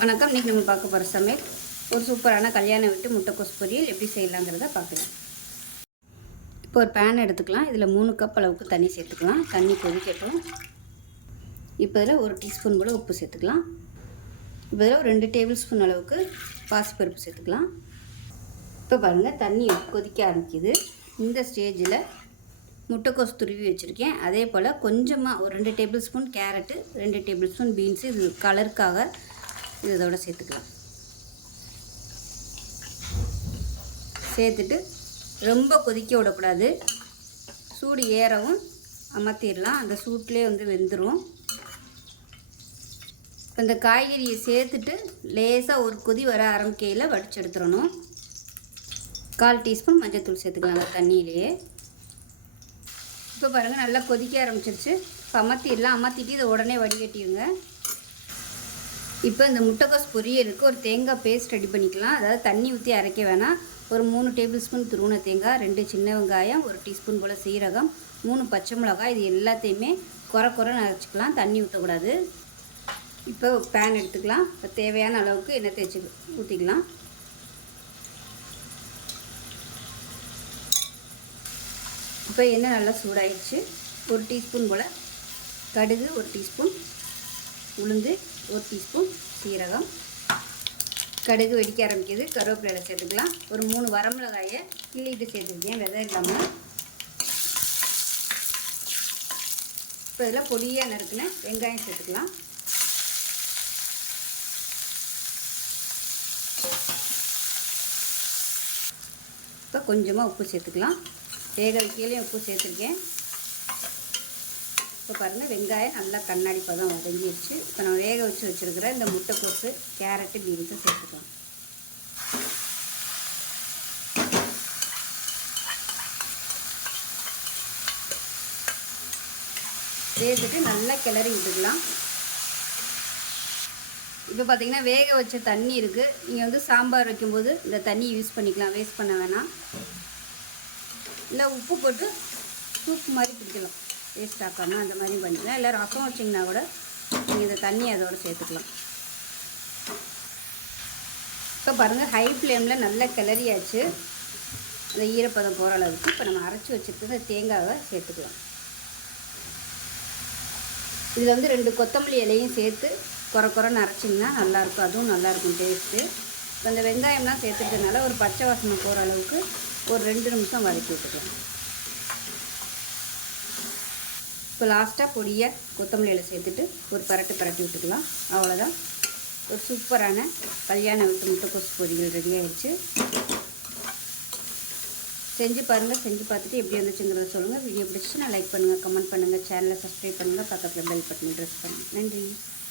வணக்கம். இன்றைக்கி நம்ம பார்க்க போகிற சமையல் ஒரு சூப்பரான கல்யாண வீட்டு முட்டைக்கோஸ் பொரியல் எப்படி செய்யலாங்கிறத பார்க்கலாம். இப்போ ஒரு பேன் எடுத்துக்கலாம். இதில் 3 கப் அளவுக்கு தண்ணி சேர்த்துக்கலாம். தண்ணி கொதிக்கட்டும். இப்போ இதில் 1 டீஸ்பூன் போல் உப்பு சேர்த்துக்கலாம். இப்போ இதில் ஒரு 2 டேபிள் ஸ்பூன் அளவுக்கு பாசிப்பருப்பு சேர்த்துக்கலாம். இப்போ பாருங்கள், தண்ணி கொதிக்க ஆரம்பிக்குது. இந்த ஸ்டேஜில் முட்டைக்கோஸ் துருவி வச்சுருக்கேன். அதே போல் கொஞ்சமாக ஒரு 2 table spoon carrot, 2 table spoon beans, இது கலருக்காக இதோட சேர்த்துக்கலாம். சேர்த்துட்டு ரொம்ப கொதிக்க விடக்கூடாது. சூடு ஏறவும் அமர்த்திடலாம். அந்த சூட்லேயே வெந்துடும். இந்த காய்கறியை சேர்த்துட்டு லேசாக ஒரு கொதி வர ஆரம்பிக்கையில் வடிச்சு எடுத்துடணும். 1/4 டீஸ்பூன் மஞ்சள்தூள் சேர்த்துக்கலாம் அந்த தண்ணியிலேயே. இப்போ பாருங்கள், நல்லா கொதிக்க ஆரம்பிச்சிருச்சு. இப்போ அமர்த்திடலாம். அமர்த்திட்டு இதை உடனே வடிகட்டிடுங்க. இப்போ இந்த முட்டைக்கோஸ் பொரியலுக்கு ஒரு தேங்காய் பேஸ்ட் ரெடி பண்ணிக்கலாம். அதாவது தண்ணி ஊற்றி அரைக்க வேணாம். ஒரு 3 டேபிள் ஸ்பூன் துருவன தேங்காய், 2 சின்ன வெங்காயம், 1 டீஸ்பூன் போல் சீரகம், 3 பச்சை மிளகாய், இது எல்லாத்தையுமே குறைன்னு அரைச்சிக்கலாம். தண்ணி ஊற்றக்கூடாது. இப்போ பேன் எடுத்துக்கலாம். இப்போ தேவையான அளவுக்கு எண்ணெய் தேய்ச்சி ஊற்றிக்கலாம். இப்போ எண்ணெய் நல்லா சூடாயிடுச்சு. 1 டீஸ்பூன் போல் கடுகு, 1 டீஸ்பூன் உளுந்து, 1 டீஸ்பூன் சீரகம். கடுகு வெடிக்க ஆரம்பிக்குது. கருவேப்பிலை சேர்த்துக்கலாம். ஒரு 3 வரமிளகாயை கிள்ளிட்டு சேர்த்துருக்கேன், விதை இல்லாமல். இப்போ இதில் பொடியாக நறுக்குன வெங்காயம் சேர்த்துக்கலாம். இப்போ கொஞ்சமாக உப்பு சேர்த்துக்கலாம். வேக வைக்கையிலையும் உப்பு சேர்த்துருக்கேன். இப்போ பாருங்கள், வெங்காயம் நல்லா கண்ணாடி பதம் வதங்கிடுச்சு. இப்போ நம்ம வேக வச்சுருக்கிற இந்த முட்டைக்கோஸு, கேரட்டு, பீன்ஸு சேர்த்துக்கலாம். சேர்த்துட்டு நல்லா கிளறி விட்டுக்கலாம். இப்போ பார்த்திங்கன்னா வேக வச்ச தண்ணி இருக்குது. நீங்கள் சாம்பார் வைக்கும்போது இந்த தண்ணி யூஸ் பண்ணிக்கலாம், வேஸ்ட் பண்ண வேணாம். இல்லை உப்பு போட்டு சூப் மாதிரி பிடிக்கலாம், வேஸ்ட் ஆக்காமல் அந்த மாதிரி பண்ணிக்கலாம். இல்லை ரசம் வச்சிங்கன்னா கூட நீங்கள் இந்த தண்ணி அதோடு சேர்த்துக்கலாம். இப்போ பாருங்கள், ஹை ஃப்ளேமில் நல்லா கிளறியாச்சு. அந்த ஈரப்பதம் போகிற அளவுக்கு இப்போ நம்ம அரைச்சி வச்சுருக்க தேங்காவை சேர்த்துக்கலாம். இதில் 2 கொத்தமல்லி இலையும் சேர்த்து குறைன்னு அரைச்சிங்கன்னா நல்லாயிருக்கும். அதுவும் நல்லாயிருக்கும் டேஸ்ட்டு. இப்போ இந்த வெங்காயம்லாம் சேர்த்துக்கிறதுனால ஒரு பச்சை வாசனை போகிற அளவுக்கு ஒரு 2 நிமிஷம் வதக்கி விட்டுக்கலாம். இப்போ லாஸ்ட்டாக பொடியாக கொத்தமல்லி இலை சேர்த்துட்டு ஒரு பரட்டி விட்டுக்கலாம். அவ்வளோதான், ஒரு சூப்பரான கல்யாண வீட்டு முட்டைக்கோஸ் பொரியல் ரெடி ஆகிடுச்சு. செஞ்சு பாருங்கள். செஞ்சு பார்த்துட்டு எப்படி வந்துச்சுங்கிறத சொல்லுங்கள். வீடியோ பிடிச்சிச்சுன்னா லைக் பண்ணுங்கள், கமெண்ட் பண்ணுங்கள், சேனலை சப்ஸ்கிரைப் பண்ணுங்கள், பக்கத்தில் பெல் பட்டன் ப்ரெஸ் பண்ணுங்கள். நன்றி.